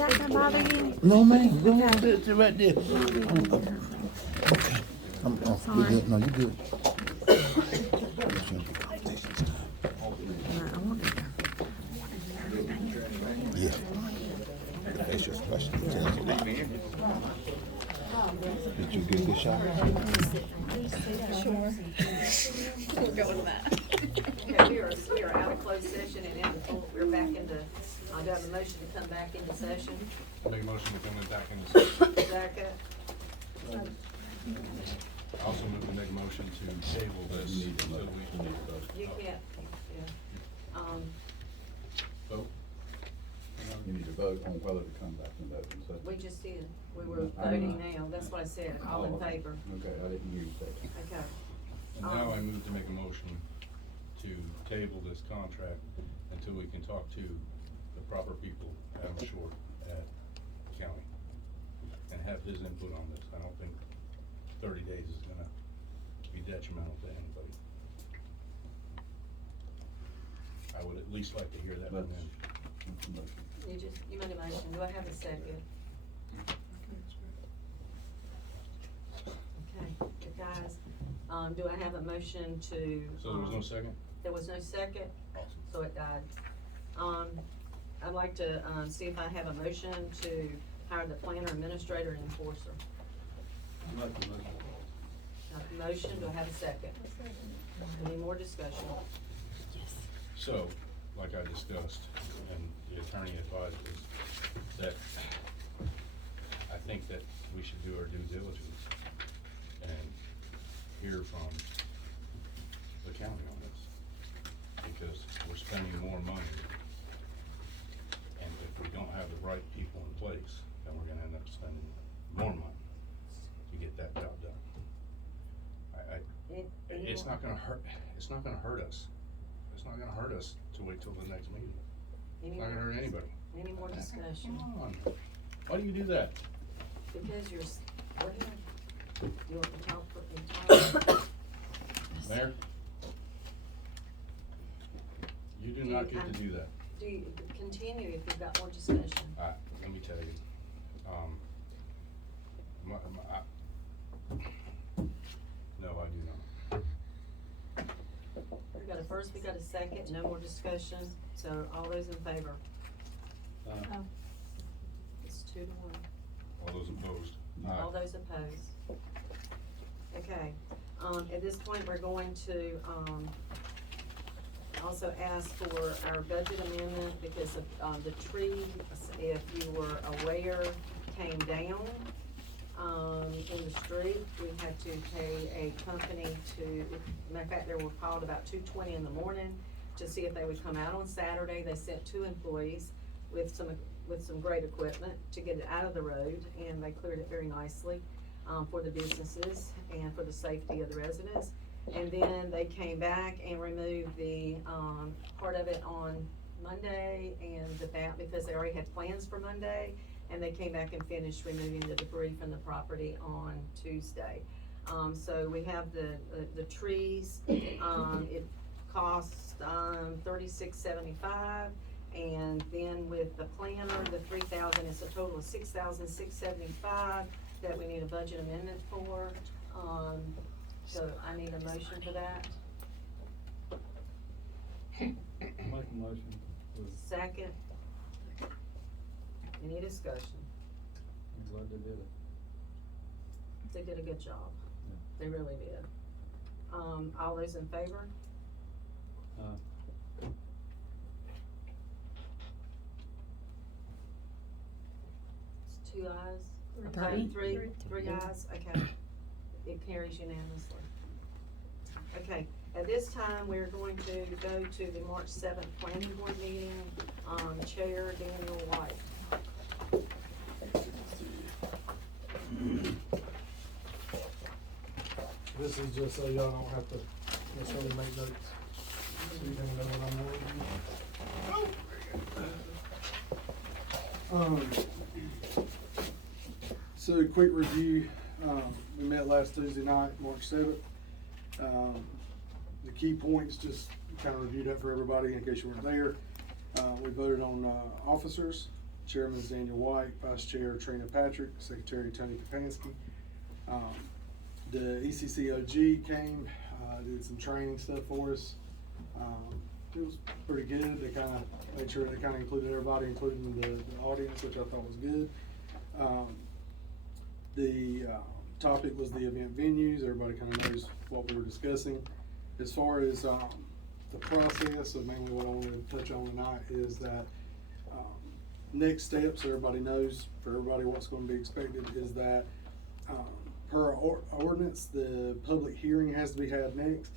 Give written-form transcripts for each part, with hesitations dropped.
that gonna bother you? No, ma'am, go ahead, sit right there. Okay. You're Sorry. good. No, you good. Yeah. That's your question. Did you get a good shot? Okay, we are out of closed session and we're back into, I got a motion to come back into session. Make a motion to come back into session. Second, I also move to make a motion to table this until we you can't, yeah. vote. You need to vote on whether to come back into open session. We just did, we were voting now, that's what I said, all in favor, Okay, I didn't hear you say that. okay. And now I move to make a motion to table this contract until we can talk to the proper people Adam Short at county and have his input on this. I don't think 30 days is gonna be detrimental to anybody. I would at least like to hear that from him. You made a motion, do I have a second? Okay, guys, do I have a motion to? So there was no second? There was no second, Awesome. so it died. I'd like to, see if I have a motion to hire the planner, administrator, and enforcer. Motion, do I have a second? Any more discussion? So, like I discussed, and the attorney advised us, that I think that we should do our due diligence and hear from the county on this, because we're spending more money. And if we don't have the right people in place, then we're gonna end up spending more money to get that job done. It's not gonna hurt, it's not gonna hurt us. It's not gonna hurt us to wait till the next meeting. It's not gonna hurt anybody. Any more discussion? Come on. Why do you do that? Because you're, go ahead. You want to talk for, Mayor? You do not get to do that. do you continue if you've got more discussion? Let me tell you, no, I do not. We got a first, we got a second, no more discussion, so all those in favor? It's 2-1. All those opposed? All those opposed? Okay, at this point, we're going to, also ask for our budget amendment because of, the tree, if you were aware, came down, in the street. We had to pay a company to, matter of fact, they were called about 2:20 in the morning to see if they would come out on Saturday. They sent 2 employees with some great equipment to get it out of the road, and they cleared it very nicely, for the businesses and for the safety of the residents. And then they came back and removed the, part of it on Monday and because they already had plans for Monday. And they came back and finished removing the debris from the property on Tuesday. So we have the trees, it costs, $36.75. And then with the planner, the 3,000, it's a total of $6,675 that we need a budget amendment for. So I need a motion for that. Make a motion. Second. Any discussion? I'm glad they did it. They did a good job. They really did. All those in favor? It's 2 ayes. Three ayes, okay. It carries unanimously. Okay, at this time, we're going to go to the March 7th planning board meeting. Chair Daniel White. This is just so y'all don't have to necessarily make notes. So you can know what I'm doing. So quick review, we met last Tuesday night, March 7th. The key points, just kind of reviewed that for everybody in case you weren't there. We voted on officers, Chairman's Daniel White, Vice Chair Trina Patrick, Secretary Tony Kapansky. The ECCOG came, did some training stuff for us. It was pretty good. They kinda made sure they kinda included everybody, including the audience, which I thought was good. The topic was the event venues. Everybody kinda knows what we were discussing. As far as, the process, so mainly what I wanted to touch on tonight is that, next steps, everybody knows, for everybody what's gonna be expected is that, per our ordinance, the public hearing has to be had next.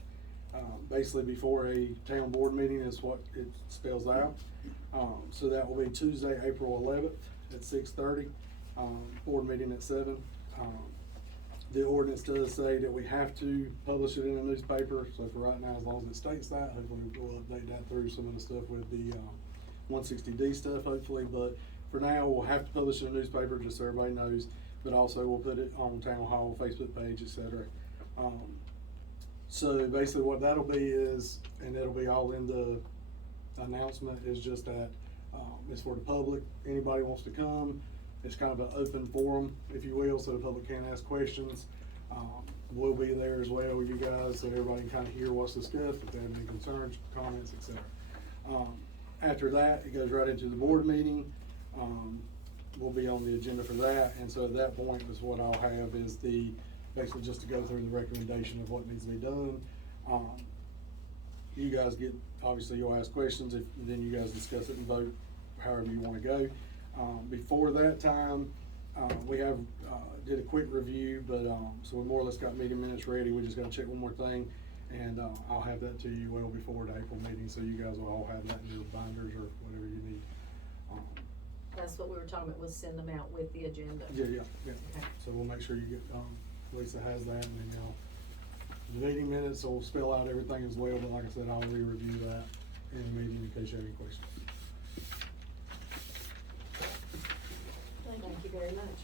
Basically before a town board meeting is what it spells out. So that will be Tuesday, April 11th at 6:30, board meeting at 7. The ordinance does say that we have to publish it in a newspaper, so for right now, as long as it states that, hopefully we'll update that through some of the stuff with the, 160D stuff, hopefully, but for now, we'll have to publish it in a newspaper, just so everybody knows, but also we'll put it on town hall, Facebook page, etc. So basically what that'll be is, and it'll be all in the announcement, is just that, it's for the public, anybody wants to come, it's kind of an open forum, if you will, so the public can ask questions. We'll be there as well, you guys, so everybody can kind of hear what's discussed, if they have any concerns, comments, etc. After that, it goes right into the board meeting. We'll be on the agenda for that, and so at that point is what I'll have is basically just to go through the recommendation of what needs to be done. You guys obviously you'll ask questions, then you guys discuss it and vote however you wanna go. Before that time, we have, did a quick review, but, so we more or less got meeting minutes ready, we just gotta check one more thing, and, I'll have that to you well before the April meeting, so you guys will all have that in your binders or whatever you need. That's what we were talking about, was send them out with the agenda. Yeah, Okay. so we'll make sure you get, Lisa has that, and then, the meeting minutes will spell out everything as well, but like I said, I'll re-review that in the meeting in case you have any questions. Thank you very much.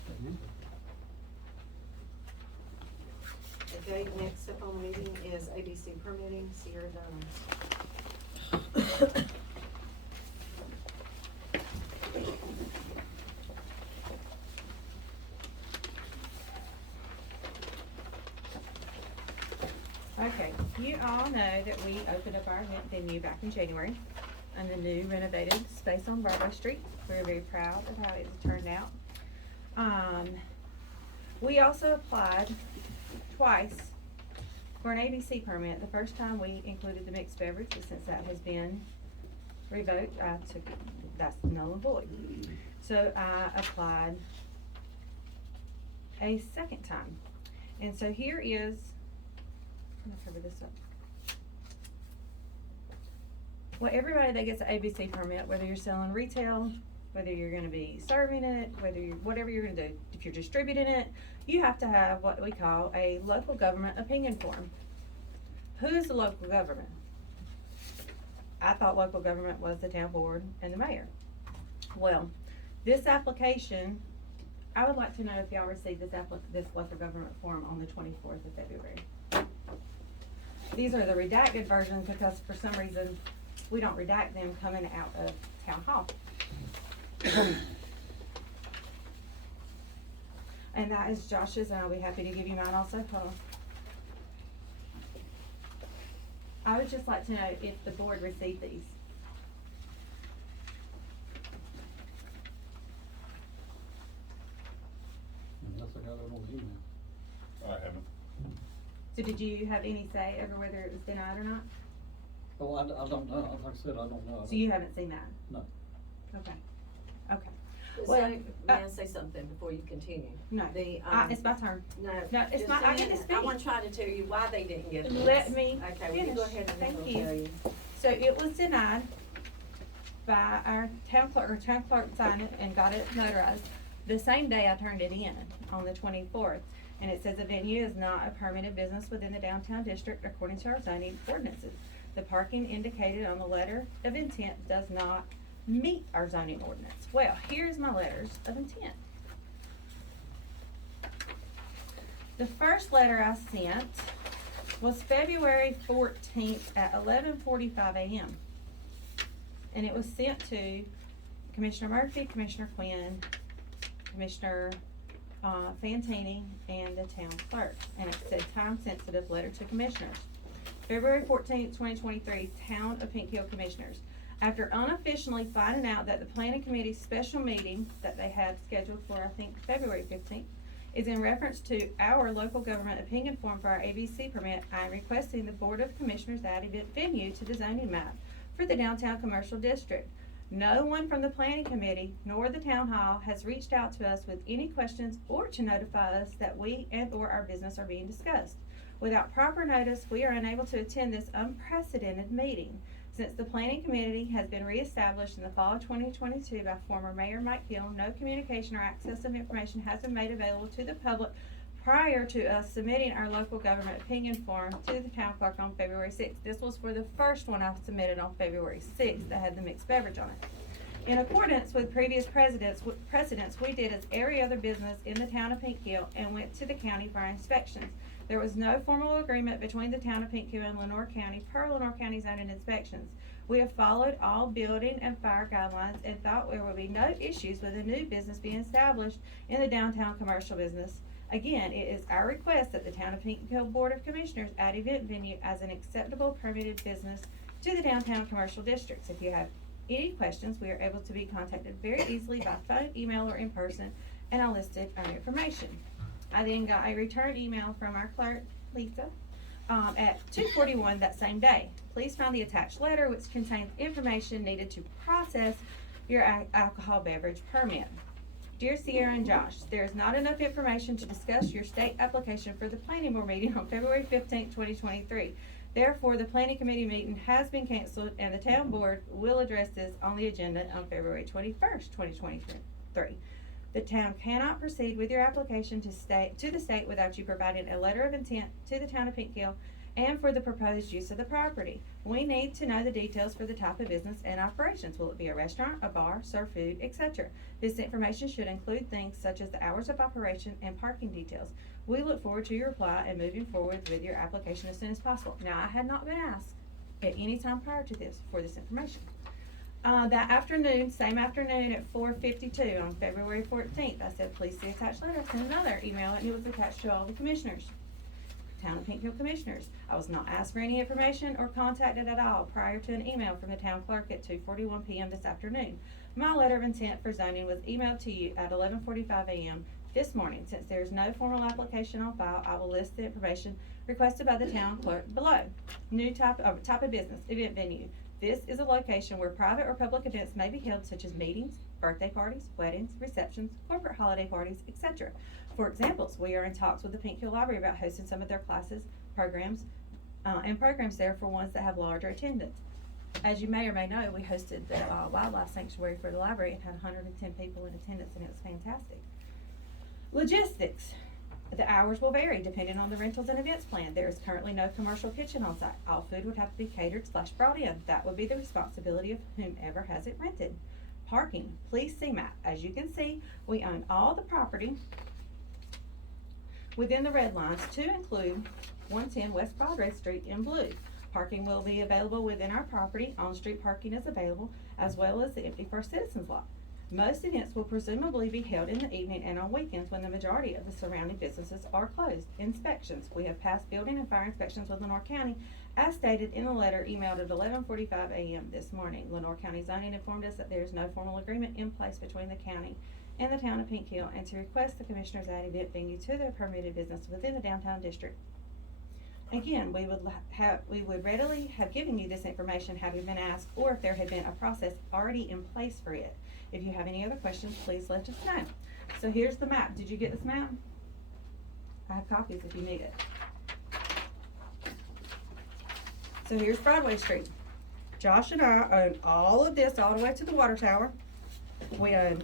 Okay, next up on the meeting is ABC permitting, Sierra Dunham. Okay, you all know that we opened up our event venue back in January on the new renovated space on Broadway Street. We're very proud of how it turned out. We also applied twice for an ABC permit. The first time we included the mixed beverage, but since that has been revoked, that's null and void. So I applied a second time. And so here is, I'm gonna cover this up. Well, everybody that gets an ABC permit, whether you're selling retail, whether you're gonna be serving it, whatever you're gonna do, if you're distributing it, you have to have what we call a local government opinion form. Who is the local government? I thought local government was the town board and the mayor. Well, this application, I would like to know if y'all received this local government form on the 24th of February. These are the redacted versions because for some reason, we don't redact them coming out of town hall. And that is Josh's, and I'll be happy to give you mine also. Hold on. I would just like to know if the board received these. Unless I got it on email. I haven't. So did you have any say over whether it was denied or not? Oh, I don't know, like I said, I don't know. So you haven't seen that? No. Okay, okay. So, Well, may I say something before you continue? No, The, it's my turn. No. No, it's just my- a I get to minute. speak. I want to try to tell you why they didn't get this. Let me Okay, well, you go finish. ahead and then Thank we'll you. tell you. So it was denied by our town clerk signed it and got it notarized. The same day I turned it in, on the 24th, and it says the venue is not a permitted business within the downtown district according to our zoning ordinances. The parking indicated on the letter of intent does not meet our zoning ordinance. Well, here's my letters of intent. The first letter I sent was February 14th at 11:45 a.m. And it was sent to Commissioner Murphy, Commissioner Quinn, Commissioner Fantini, and the town clerk. And it said time-sensitive letter to commissioners. February 14th, 2023, Town of Pink Hill Commissioners. After unofficially finding out that the planning committee's special meeting that they have scheduled for, I think, February 15th, is in reference to our local government opinion form for our ABC permit, I am requesting the Board of Commissioners add event venue to the zoning map for the downtown commercial district. No one from the planning committee nor the town hall has reached out to us with any questions or to notify us that we and or our business are being discussed. Without proper notice, we are unable to attend this unprecedented meeting. Since the planning committee has been reestablished in the fall of 2022 by former Mayor Mike Hill, no communication or access of information has been made available to the public prior to us submitting our local government opinion form to the town clerk on February 6th. This was for the first one I submitted on February 6th that had the mixed beverage on it. In accordance with previous precedents, we did as every other business in the town of Pink Hill and went to the county for our inspections. There was no formal agreement between the town of Pink Hill and Lenore County per Lenore County zoning inspections. We have followed all building and fire guidelines and thought there would be no issues with a new business being established in the downtown commercial business. Again, it is our request that the Town of Pink Hill Board of Commissioners add event venue as an acceptable permitted business to the downtown commercial districts. If you have any questions, we are able to be contacted very easily by phone, email, or in person, and I listed our information. I then got a return email from our clerk, Lisa, at 2:41 that same day. Please find the attached letter which contains information needed to process your alcohol beverage permit. Dear Sierra and Josh, there is not enough information to discuss your state application for the planning board meeting on February 15th, 2023. Therefore, the planning committee meeting has been canceled and the town board will address this on the agenda on February 21st, 2023. The town cannot proceed with your application to the state without you providing a letter of intent to the town of Pink Hill and for the proposed use of the property. We need to know the details for the type of business and operations. Will it be a restaurant, a bar, serve food, etc.? This information should include things such as the hours of operation and parking details. We look forward to your reply and moving forward with your application as soon as possible. Now, I had not been asked at any time prior to this for this information. That afternoon, same afternoon at 4:52 on February 14th, I said, please see attached letter. I sent another email and it was attached to all the commissioners, Town of Pink Hill Commissioners. I was not asked for any information or contacted at all prior to an email from the town clerk at 2:41 p.m. this afternoon. My letter of intent for zoning was emailed to you at 11:45 a.m. this morning. Since there is no formal application on file, I will list the information requested by the town clerk below. New type of business, event venue. This is a location where private or public events may be held, such as meetings, birthday parties, weddings, receptions, corporate holiday parties, etc. For examples, we are in talks with the Pink Hill Library about hosting some of their classes, programs there for ones that have larger attendance. As you may or may know, we hosted the wildlife sanctuary for the library and had 110 people in attendance, and it was fantastic. Logistics. The hours will vary depending on the rentals and events plan. There is currently no commercial kitchen on site. All food would have to be catered / brought in. That would be the responsibility of whomever has it rented. Parking. Please see map. As you can see, we own all the property within the red lines to include 110 West Broadway Street in blue. Parking will be available within our property. On-street parking is available, as well as the empty First Citizens lot. Most events will presumably be held in the evening and on weekends when the majority of the surrounding businesses are closed. Inspections. We have passed building and fire inspections with Lenore County, as stated in the letter emailed at 11:45 a.m. this morning. Lenore County zoning informed us that there is no formal agreement in place between the county and the town of Pink Hill, and to request the commissioners add event venue to their permitted business within the downtown district. Again, we would readily have given you this information had we been asked, or if there had been a process already in place for it. If you have any other questions, please let us know. So here's the map. Did you get this map? I have copies if you need it. So here's Broadway Street. Josh and I own all of this all the way to the water tower. We own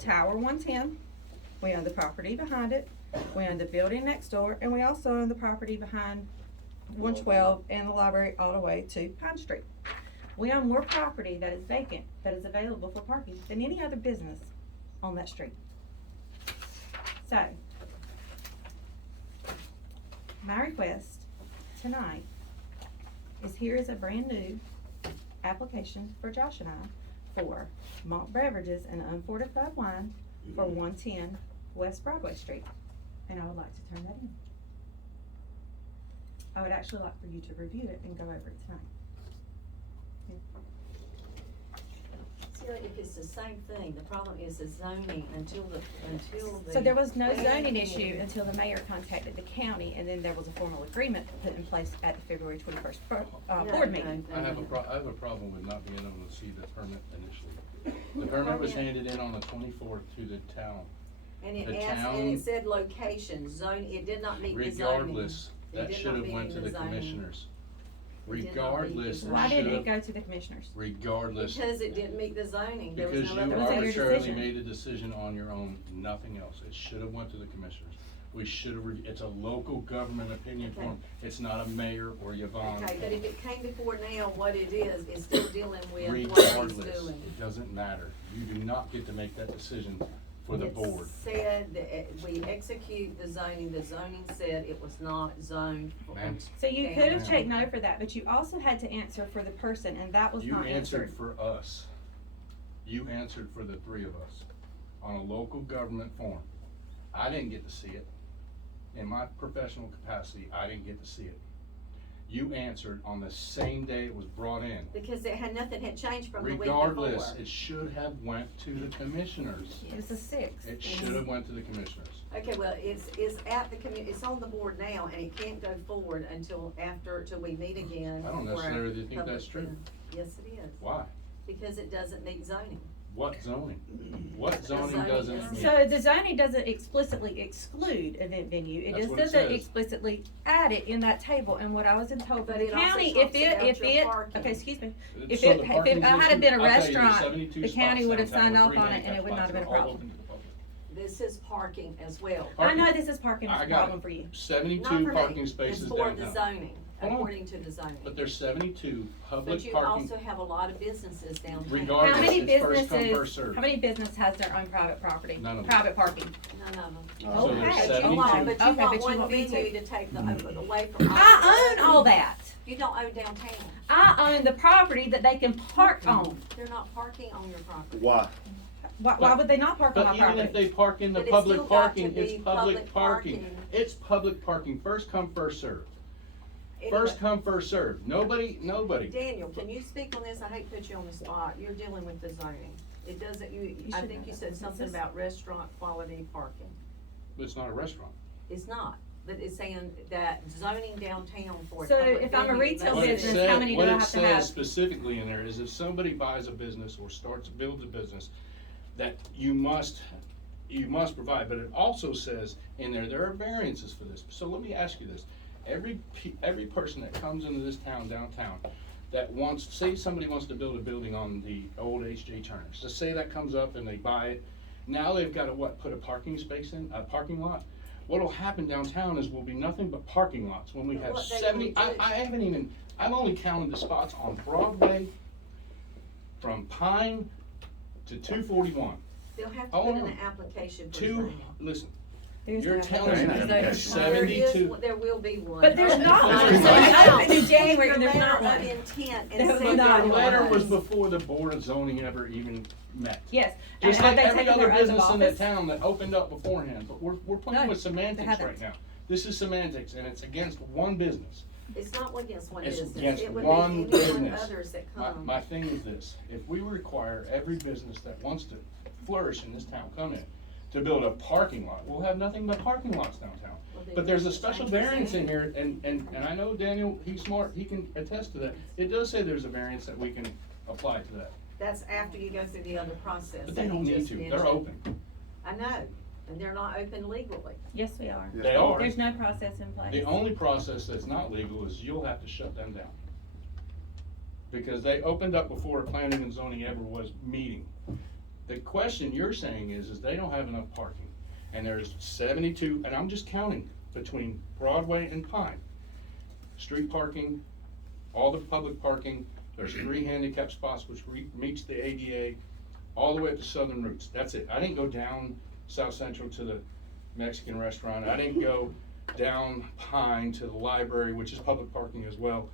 Tower 110. We own the property behind it. We own the building next door, and we also own the property behind 112 and the library all the way to Pine Street. We own more property that is vacant, that is available for parking, than any other business on that street. So, my request tonight is here is a brand new application for Josh and I for malt beverages and unfortified wine for 110 West Broadway Street. And I would like to turn that in. I would actually like for you to review it and go over it tonight. See, if it's the same thing, the problem is the zoning until the. So there was no planning zoning commission- issue until the mayor contacted the county, and then there was a formal agreement put in place at the February 21st No, board no, meeting. no, I have a no. I have a problem with not being able to see the permit initially. The permit was handed in on the 24th to the town. And it the asked, and town- it said location, zone, it did not meet the zoning. Regardless, It that did should not have meet went to the the zoning. commissioners. It did not meet the Regardless, zoning. Why it didn't should it have, go to the commissioners? regardless, Because it didn't meet the zoning, there was because no you It other. was your arbitrarily decision. made a decision on your own, nothing else. It should have went to the commissioners. We should have, it's a local government opinion Okay. form. It's not a mayor or Yvonne. Okay, but if it came before now, what it is, it's still dealing with what he's Regardless, doing. it doesn't matter. You do not get to make that decision for the It board. said that we execute the zoning said it was not zoned. for- Ma'am. So you Yeah. could have checked no for that, but you also had to answer for the person, and that was You not answered answered. for us. You answered for the three of us on a local government form. I didn't get to see it. In my professional capacity, I didn't get to see it. You answered on the same day it was brought in. Because nothing had changed from the week before. Regardless, it should have went to the commissioners. It was the 6th. It should have went to the commissioners. Okay, well, it's at the it's on the board now, and it can't go forward till we meet again. I don't for necessarily think public that's true. hearing. Yes, it is, Why? because it doesn't meet zoning. What zoning? What zoning zoning doesn't is- meet? So the zoning doesn't explicitly exclude event venue, it That's just what it doesn't says. explicitly add it in that table, and what I was told by But the it also county, talks about if your it, parking. okay, excuse me. If So it, the if parking's it had issue- been a I'll tell you, there's restaurant, 72 the county spots would have downtown signed with off 3 on it, and handicap it would not have spots been a that are all problem. open to the public. This is parking as well. I know this is parking is I a got problem it. for you. Not 72 for me. parking spaces It's for the downtown. zoning, Hold on. according to the zoning. But there's 72 But public you parking. also have a lot of businesses downtown. Regardless, How many it's first come, businesses, first served. how many business has their own private property, None of them. private parking? None of them. So there's Okay. But you 72. want, Okay, but one you want me venue to. to take the, away from. I own all that. You don't own downtown. I own the property that they can park on. They're not parking on your property. Why? Why would they not park on But my even if property? they park in the But it's public still got to parking, be it's public public parking. parking. It's public parking, first come, first served. Anyway, First come, first served. Nobody. Daniel, can you speak on this? I hate to put you on the spot. You're dealing with the zoning. It doesn't, I should think know you that. said This something is- about restaurant quality parking. It's not a restaurant. It's not, but it's saying that zoning downtown for a So public if I'm a venue, retail that's What it business, it. said- how many do I have to What it have? says specifically in there is if somebody buys a business or builds a business, that you must provide, but it also says in there are variances for this. So let me ask you this, every person that comes into this town downtown, that say somebody wants to build a building on the old H.J. Turner's, just say that comes up and they buy it, now they've gotta put a parking space in, a parking lot? What'll happen downtown is will be nothing but parking lots, when we But have what they 70, will do- I've only counted the spots on Broadway from Pine to 241. They'll have to Oh, put in no. an application for Two, zoning. listen, There's you're no- telling me There that is There is 72, there will be one. But there's not one. There's So not. it's open in January, Your there's not letter one. of intent There's and not said but one. the there letter was was. before the Board of Zoning ever even met. Yes. Just And have like they every taken other their oath of business in the office? town that opened up beforehand, but we're playing No, with semantics haven't. right now. This is semantics, and it's against one business. It's not against one It's business. against It would one be anyone business. others that My, come. my thing is this, if we require every business that wants to flourish in this town come in to build a parking lot, we'll have nothing but parking lots downtown. Well, then But there's a you special change the variance in zoning. here, and I know Daniel, he's smart, he can attest to that. It does say there's a variance that we can apply to that, That's after you go through the other process. but they that don't you need just to, mentioned. they're open. I know, and they're not open legally. Yes, we are. They are. There's no process in place. The only process that's not legal is you'll have to shut them down. Because they opened up before planning and zoning ever was meeting. The question you're saying is they don't have enough parking. And there's 72, and I'm just counting between Broadway and Pine. Street parking, all the public parking, there's 3 handicap spots which meets the ADA, all the way up to Southern Roots. That's it. I didn't go down South Central to the Mexican restaurant. I didn't go down Pine to the library, which is public parking as well.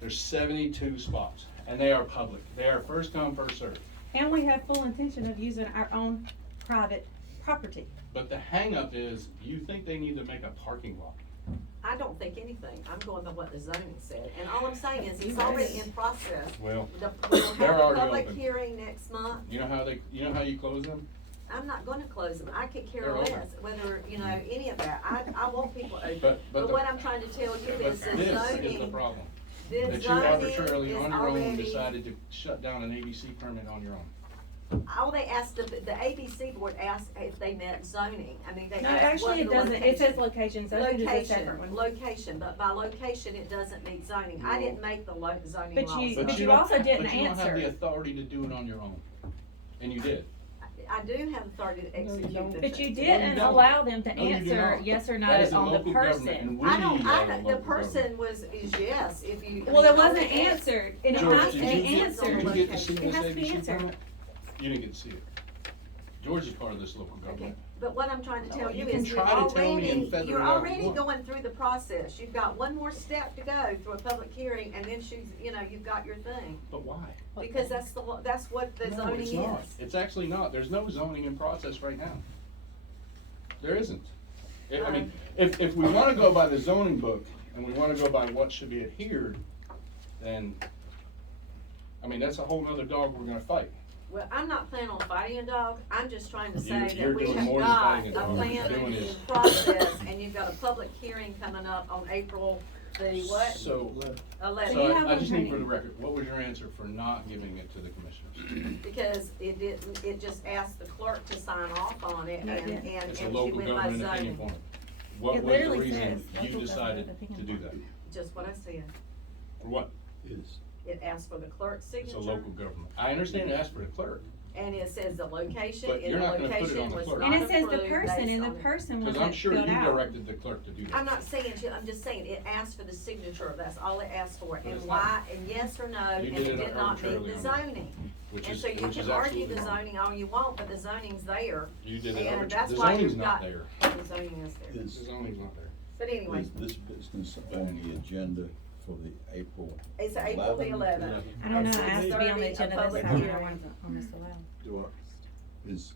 There's 72 spots, and they are public. They are first come, first served. And we have full intention of using our own private property. But the hangup is, you think they need to make a parking lot. I don't think anything, I'm going by what the zoning said, and all I'm saying is it's already in process. Well, We'll They're have a already public open. hearing next month. you know how you close them? I'm not gonna close them, I could care They're open. less whether, you know, any of that, I want people open. But But what I'm trying to tell you But is the this is the zoning, problem, the that you zoning arbitrarily is on your own already, decided to shut down an ABC permit on your own. all they asked, the ABC board asked if they met zoning, I mean, they No, asked what actually the it doesn't, it says location. location, zoning is a separate one. Location, but by location, it doesn't meet zoning, I didn't make the zoning But laws. you- so- but you don't- also didn't But you don't have answer. the authority to do it on your own, and you did. I do have authority to execute the. But you the- didn't don't. allow them to No, you do answer not. yes or no That is a on the local government, and person. we I don't, are a the local person government. is yes, if you. Well, it I mean, wasn't all they asked- answered, and it George, has to did be you get- answered. Did you get to see It this has to be ABC answered. permit? You didn't get to see it. George is part of this local Okay, government. but what I'm trying to tell You you can is you're try to tell me and already, feather you're it out if you already want. going through the process. You've got one more step to go through a public hearing and then she's, you know, you've got your thing. But why? Because that's that's what the No, zoning it's is. not. It's actually not. There's no zoning in process right now. There isn't. I mean, if we wanna go by the zoning book and we wanna go by what should be adhered, then, I mean, that's a whole nother dog we're gonna fight. Well, I'm not planning on fighting a dog, I'm just trying to say You're that we doing have more than got fighting a a dog. What you're plan doing in is- process, and you've got a public hearing coming up on April the what? So, Eleventh. So you so have I just need a- for the record, what was your answer for not giving it to the commissioners? Because it didn't, it just asked the clerk to sign off on it, No, it and, didn't. and It's she a went local by government opinion zoning, form. What It was the literally reason says you local decided government to opinion do that? form. just what I said. For what? Is, It asked for the clerk's It's signature. a local government. I understand it asked for the clerk, And it says the location, But and you're the not gonna put it on location the was clerk. not And it says the approved person, based and the on it. person cause I'm wasn't sure you filled out. directed the clerk to do that. I'm not saying, I'm just saying, it asked for the signature, that's all it asked for, and it's why, and yes or no, and You it did it did not meet arbitrarily the on that. zoning. Which And is, so you which is can argue absolutely the wrong. zoning all you want, but the zoning's there, You did it and arbitrarily. that's The why zoning's you've not got, there. the zoning is there. The is, zoning's not there. But anyway, is this business on the agenda for the April? it's April the 11th. I don't know, it At has to be on the 6:30, a agenda this public time, I hearing. don't want on this allowed. Do I? Is,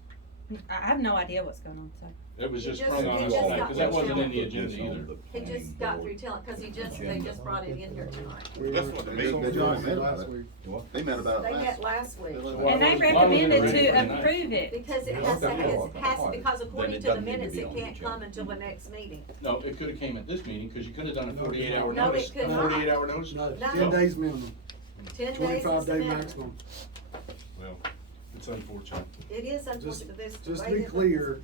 I have no idea what's going on, so. It was It just just- sprung on it us just tonight, got cause that put wasn't in the put agenda this on either. the It planning just got board through telling, cause they agenda. just brought it in here tonight. That's what the meeting that y'all met about it. What? They met about They it met last. last week. So why And was- they why was it recommended ready to for tonight? approve it. Because it Yeah, has to, okay, it well, has, fine. because Then according it to the doesn't need to minutes, be it on the can't come agenda. until the next meeting. No, it could've came at this meeting, cause you could've done a No, 48-hour no, it notice, could a not. 48-hour notice. No, No. 10 days minimum, 10 days is 25 the day minimum. maximum. Well, it's unfortunate. It is Just, unfortunate, but this. just to be clear,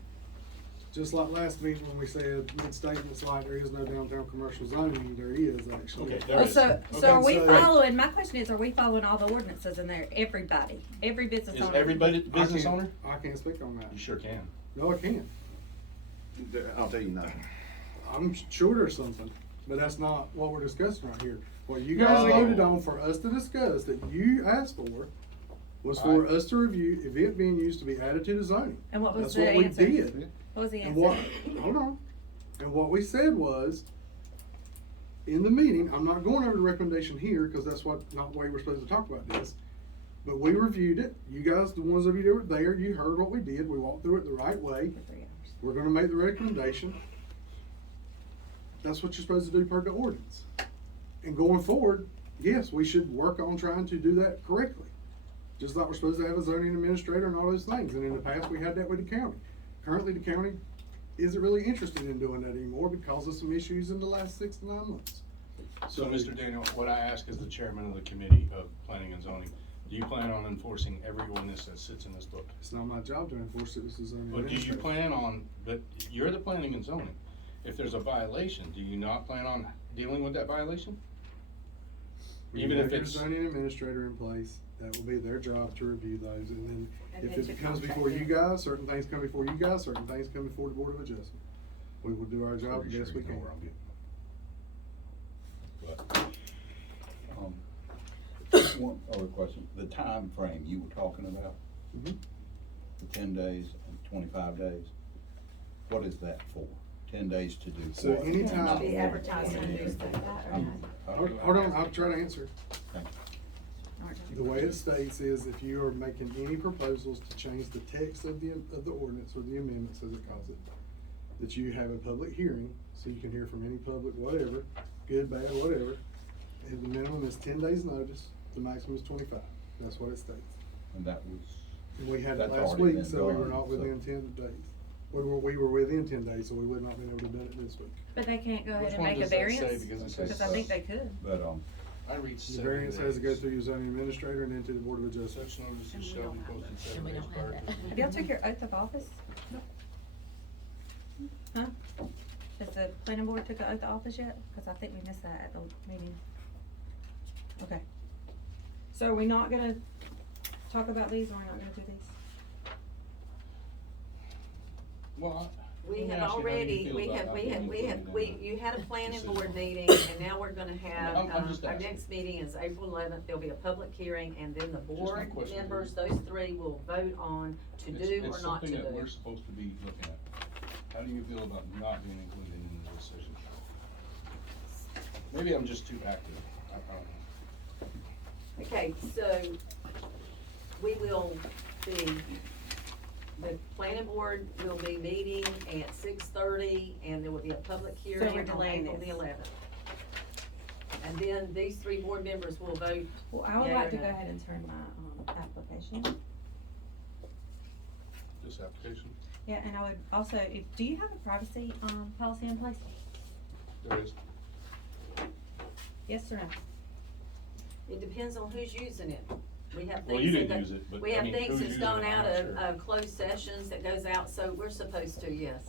just like last meeting when we said mid-statements like there is no downtown commercial zoning, there is actually. Okay, there Well, is. so are we so- following, my question is, are we following all the ordinances in there, everybody, every business Is owner? everybody I business can't- owner? I can't speak on that. You sure can. No, I can't. I'll tell you nothing. I'm sure there's something, but that's not what we're discussing right here. What you No, guys we- voted on for us to discuss, that you asked for, was for us to review event venues to be added to the zoning. And what was That's the what we answer? did. What was the And what, answer? hold on, and what we said was, in the meeting, I'm not going over the recommendation here, cause that's not the way we're supposed to talk about this. But we reviewed it, you guys, the ones of you that were there, you heard what we did, we walked through it the right way. For 3 hours. We're gonna make the recommendation. That's what you're supposed to do per the ordinance. And going forward, yes, we should work on trying to do that correctly. Just like we're supposed to have a zoning administrator and all those things, and in the past, we had that with the county. Currently, the county isn't really interested in doing that anymore because of some issues in the last 6 to 9 months. So, Mr. Daniel, what I ask as the chairman of the committee of planning and zoning, do you plan on enforcing every ordinance that sits in this book? It's not my job to enforce it, this is zoning But do you administrator. plan on, but you're the planning and zoning. If there's a violation, do you not plan on dealing with that violation? When Even you if have your it's, zoning administrator in place, that will be their job to review those, and then And if then it to comes contact before you them. guys, certain things come before you guys, certain things come before the Board of Adjustment. We will do our job the Pretty best sure we you know can. where I'm getting. Just one other question, the time frame you were talking about, Mhm. the 10 days and 25 days, what is that for? 10 days to do what? So anytime- Not The more. advertising and newspaper. Hold on, I'll try to answer. Thank you. aren't you? The way it states is if you are making any proposals to change the text of the ordinance or the amendments, as it calls it, that you have a public hearing, so you can hear from any public, whatever, good, bad, whatever. And the minimum is 10 days notice, the maximum is 25. That's what it states. And that was, And we had it That's last already week, been so we were done, not so- within 10 days. We were within 10 days, so we would not have been able to do it this week. But they can't go Which ahead and one make a does that say? variance? Because it Okay, Cause says, I think they could. but, I read The 7 variance has to go days. through your zoning administrator and then to the board of adjustments. Such notices And we shall don't be have posted that. 7 And we days don't prior have to. that. Have y'all took your oath of office? Huh? Has the planning board took an oath of office yet? Cause I think we missed that at the meeting. Okay. So are we not gonna talk about these, or we're not gonna do these? Well, We let me have ask you, how do you already, feel we about have, not we being have, included in that you had a planning decision? board meeting, and now we're gonna have, I'm just our asking. next meeting is April 11th, there'll be a public hearing, and then the my board question. members, those three will vote on to do or not to It's something that we're do. supposed to be looking at. How do you feel about not being included in the decision? Maybe I'm just too active. I don't know. Okay, so we will be, the planning board will be meeting at 6:30, and there will be a public hearing we're on delaying April the this. 11th. And then these three board members will vote. Well, I would yea like or to go nay. ahead and turn my, application. This application, Yeah, and I would also, do you have a privacy, policy in place? there is, Yes or no? It depends on who's using it. We have well, things you that didn't go- use it, but We I have mean, things who's that's using it, gone I'm out not of, sure. closed sessions that goes out, so we're supposed to, yes.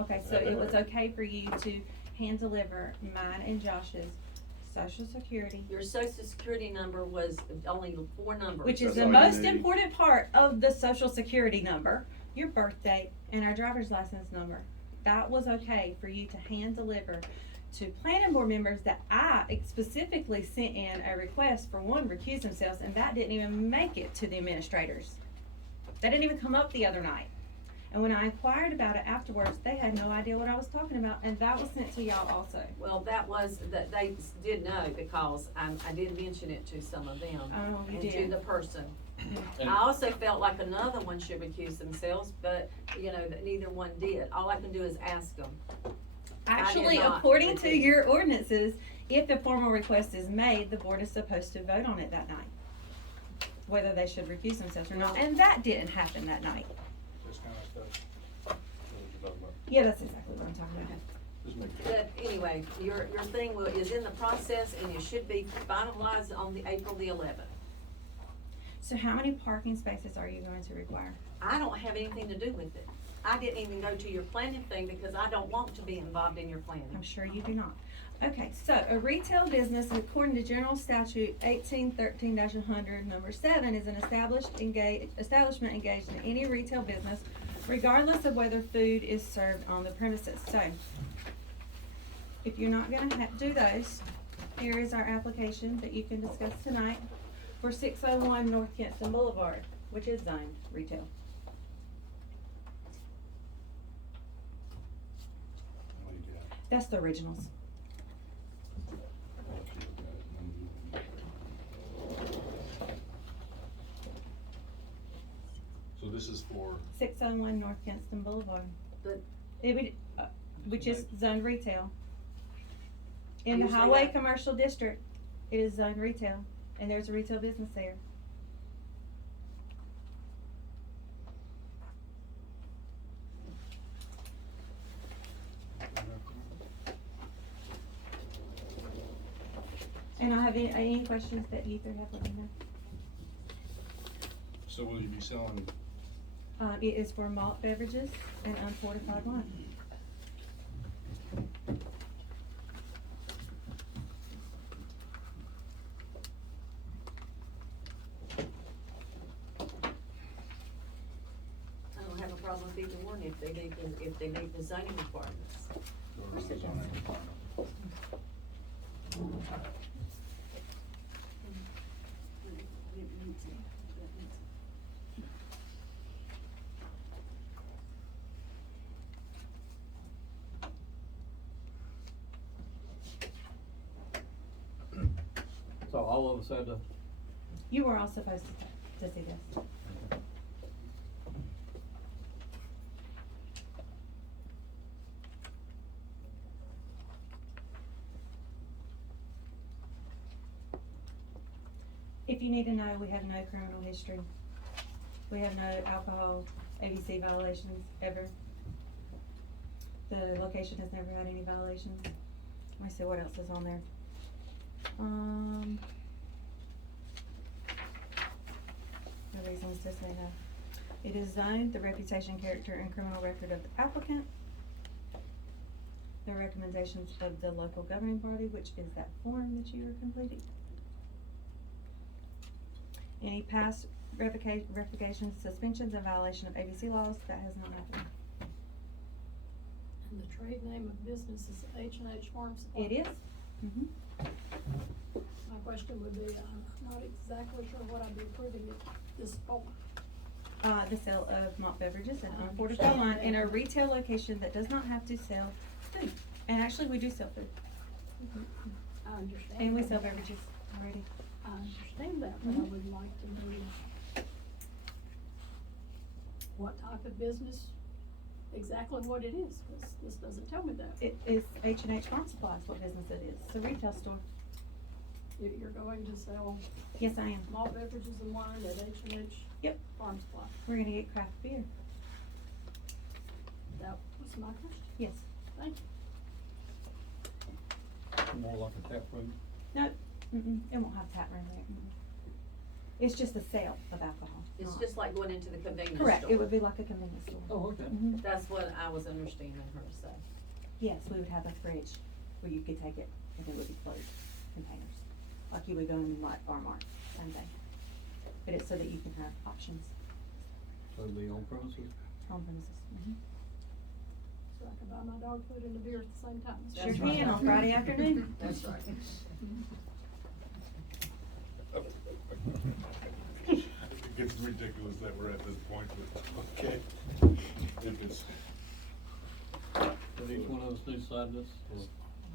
Okay, so it was okay for you to hand deliver mine and Josh's social security, Your social security number was only 4 numbers. which is That's the all you most need. important part of the social security number, your birth date, and our driver's license number. That was okay for you to hand deliver to planning board members that I specifically sent in a request for one recuse themselves, and that didn't even make it to the administrators. That didn't even come up the other night. And when I inquired about it afterwards, they had no idea what I was talking about, and that was sent to y'all also. Well, that was, that they did know because I did mention it to some of them. Oh, you And to did. the person. And- I also felt like another one should recuse themselves, but, that neither one did. All I can do is ask them. Actually, not according to recuse. your ordinances, if a formal request is made, the board is supposed to vote on it that night. Whether they should recuse themselves or not, and that didn't happen that night. This kind of stuff. That's what you're talking about. Yeah, that's exactly what I'm talking about. Just make sure. But anyway, your thing is in the process and it should be finalized on the April the 11th. So how many parking spaces are you going to require? I don't have anything to do with it. I didn't even go to your planning thing because I don't want to be involved in your planning. I'm sure you do not. Okay, so a retail business, according to General Statute 1813-100, number 7, is an establishment engaged in any retail business, regardless of whether food is served on the premises. So, if you're not gonna do those, here is our application that you can discuss tonight for 601 North Kinston Boulevard, which is zoned retail. What do you got? That's the originals. I'll let you look at it, and then you- So this is for, 601 North Kinston Boulevard. But- It would, which is zoned retail. In the Usually highway that- commercial district, it is zoned retail, and there's a retail business there. And I have any questions that you three have, let me know. so will you be selling, It is for malt beverages and unfortified wine. I don't have a problem with either one if they meet the zoning requirements. or is it on it? So all of us had to, You were all supposed to see this. If you need to know, we have no criminal history. We have no alcohol, ABC violations ever. The location has never had any violations. Let me see what else is on there. The reasons to say that. It is zoned, the reputation, character, and criminal record of the applicant. The recommendations of the local governing body, which is that form that you are completing. Any past revocations, suspensions, and violation of ABC laws, that has not happened. And the trade name of business is H&H Farm Supply. It is? Mm-hmm. My question would be, I'm not exactly sure what I'd be approving this for. The sale of malt beverages and unfortified wine in a retail location that does not have to sell food. And actually, we do sell food. I understand. And we that. sell beverages already. I understand that, but I Mhm. would like to know what type of business, exactly what it is, 'cause this doesn't tell me that. It is H&H Farm Supplies, what business it is. It's a retail store. You're going to sell Yes, I am. malt beverages and wine at H&H Yep. Farm Supply. We're gonna get craft beer. That was my question. Yes. Thank you. More like a tap room. No, it won't have tap room there. It's just the sale of alcohol. It's not- just like going into the convenience store. Correct, it would be like a convenience store. Oh, okay. Mhm. That's what I was understanding her to say. Yes, we would have a fridge where you could take it and it would be closed containers. Like you would go in like Walmart, same thing. But it's so that you can have options So it'd be on premises. on premises. So I can buy my dog food and the beer at the same time. Sure That's right. can on Friday afternoon. That's right. It gets ridiculous that we're at this point, but, okay. If it's, But each one of us needs to sign this, or?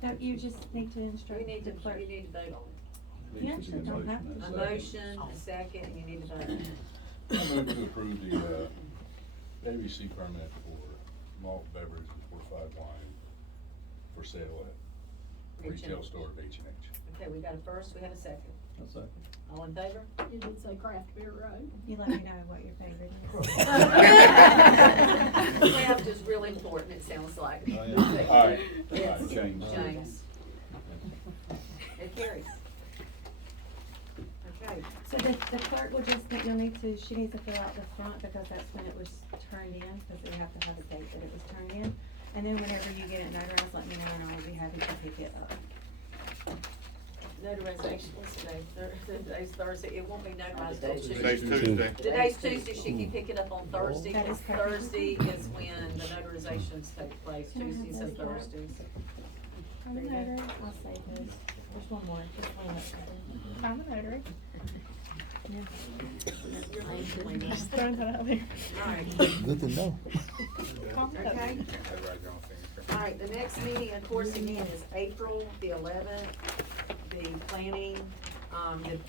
No, you just need to instruct You need the to, clerk. you need to vote on it. Yeah, Needs to sure, be don't have and to. A second. motion, a second, and you need to vote. I move to approve the, ABC permit for malt beverage and fortified wine for sale at retail H&H. store of H&H. Okay, we got a first, we have a second. That's it. All in favor? You did say craft beer, right? You let me know what your favorite is. Craft is really important, it sounds like. Oh, yeah. Aye. Yes, Aye. James. James. It carries. Okay, So the clerk will just, you'll need to, she needs to fill out the front because that's when it was turned in, because we have to have a date that it was turned in. And then whenever you get it notarized, let me know and I'll be happy to pick it up. notarization, what's today? Today's Thursday, it won't be notarized till Tuesday. Today's Tuesday. Today's Tuesday, she can pick it up on Thursday, That is because correct. Thursday is when the notarizations take place, Can I have Tuesdays and those back? Thursdays. I'm a notary. I'll save this. There's one more, just one more. I'm a notary. Yeah. Your name's Lena. Just throwing that out there. Alright, Good to know. okay. Alright, the next meeting, of course, again, is April the 11th. The planning,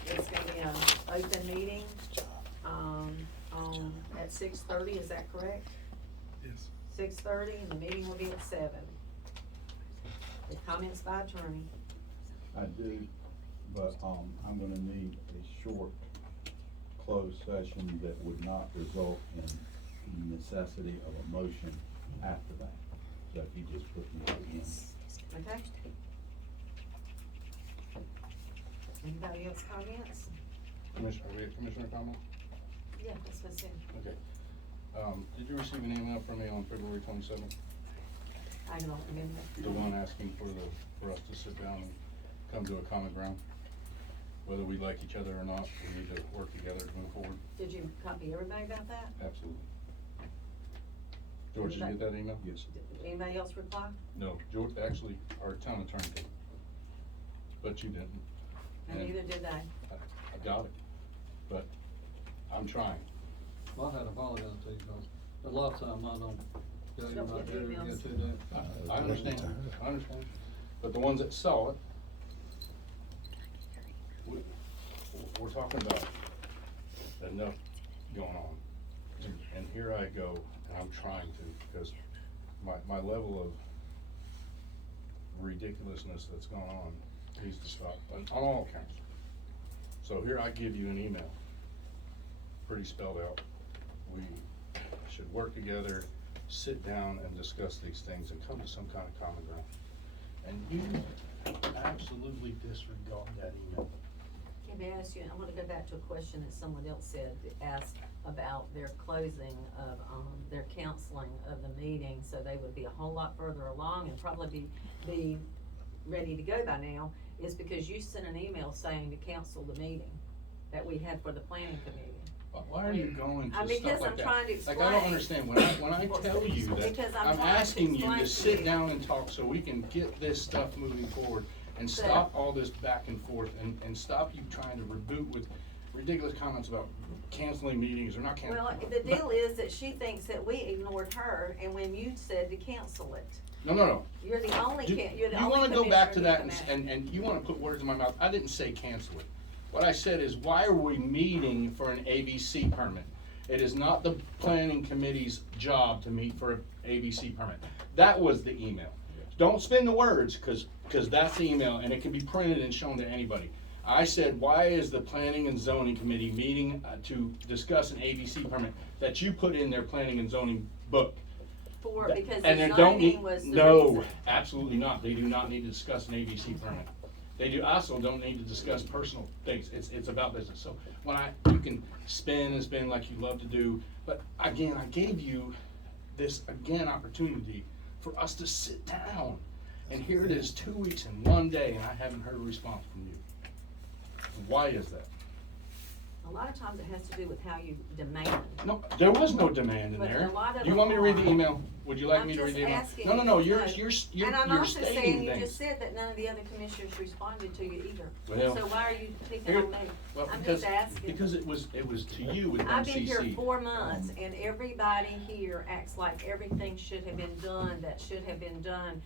it's gonna be an open meeting, at 6:30, is that correct? Yes. 6:30, and the meeting will be at 7. The comments by attorney. I do, but, I'm gonna need a short closed session that would not result in the necessity of a motion after that. So if you just put me again. Okay? Anybody else comments? Commissioner comment? Yeah, that's what's in. Okay. Did you receive an email from me on February 27th? I don't remember. The one asking for us to sit down and come to a common ground? Whether we like each other or not, we need to work together to move forward. Did you copy everybody about that? Absolutely. George, did you get that email? Yes. Did anybody else reply? No, George, actually, our town attorney did. But you didn't. And neither did I. I got it, but I'm trying. Well, I had to apologize to you, because a lot of time I don't, Don't you're not get there to emails. get to that. I understand, but the ones that saw it, we're talking about enough going on. And here I go, and I'm trying to, because my level of ridiculousness that's going on needs to stop, on all accounts. So here I give you an email, pretty spelled out. We should work together, sit down and discuss these things and come to some kind of common ground. And you absolutely disregard that email. Can I ask you, I wanna go back to a question that someone else said, asked about their closing of, their counseling of the meeting, so they would be a whole lot further along and probably be ready to go by now, is because you sent an email saying to cancel the meeting that we had for the planning committee. Why are you going to Because stuff like I'm that? trying to Like, I don't explain. understand, when I tell you that, Because I'm I'm trying to asking you explain to to sit you. down and talk so we can get this stuff moving forward and So- stop all this back and forth and stop you trying to reboot with ridiculous comments about canceling meetings or not canceling. Well, the deal is that she thinks that we ignored her, and when you said to cancel it, No. you're the only you're the You only wanna go back to commissioner that who can act. and you wanna put words in my mouth, I didn't say cancel it. What I said is, why are we meeting for an ABC permit? It is not the planning committee's job to meet for an ABC permit. That was the email. Don't spin the words, cause that's the email, and it can be printed and shown to anybody. I said, why is the planning and zoning committee meeting to discuss an ABC permit that you put in their planning and zoning book? Because And the they don't need, zoning was the no, reason. absolutely not, they do not need to discuss an ABC permit. They also don't need to discuss personal things, it's about business, so you can spin and spin like you love to do, but again, I gave you this, opportunity for us to sit down, and here it is, 2 weeks and 1 day, and I haven't heard a response from you. Why is that? A lot of times it has to do with how you demand. No, there was no demand in But there. a lot of Do you want me to read the them are. email? Would you like I'm me to read just the email? asking No, you, you're no. And I'm you're also saying, stating you just things. said that none of the other commissioners responded to you either. Well, So why are you picking Here- on me? Well, I'm because, just asking. because it was to you with I've been here MCC. 4 months, and everybody here acts like everything should have been done, that should have been done.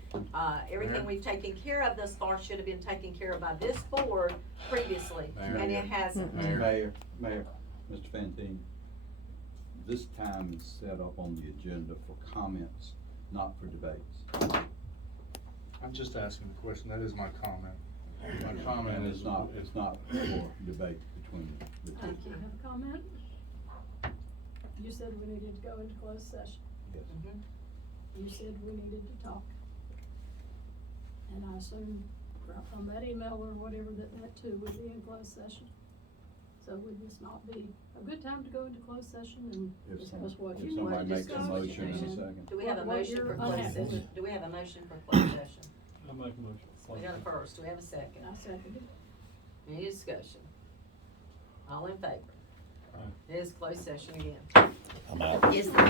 Everything Mayor? we've taken care of thus far should have been taken care of by this board previously, Mayor? and it hasn't. Mayor. Mayor, Mr. Fantine, this time is set up on the agenda for comments, not for debates. I'm just asking the question, that is my comment. My comment And is it's not for debate between the two. Thank I you. have a comment. You said we needed to go into closed session. Yes. Mhm. You said we needed to talk. And I assume from that email or whatever that too would be in closed session. So would this not be a good time to go into closed session and If discuss what if you somebody need to makes a discuss? motion in a and second. Do we have a what motion you're for closed unhappy session? with? Do we have a motion for closed session? I'll make a motion. We got a first, do we have a second? I seconded it. Any discussion? All in favor? Aye. It is closed session again. I'm out. Is the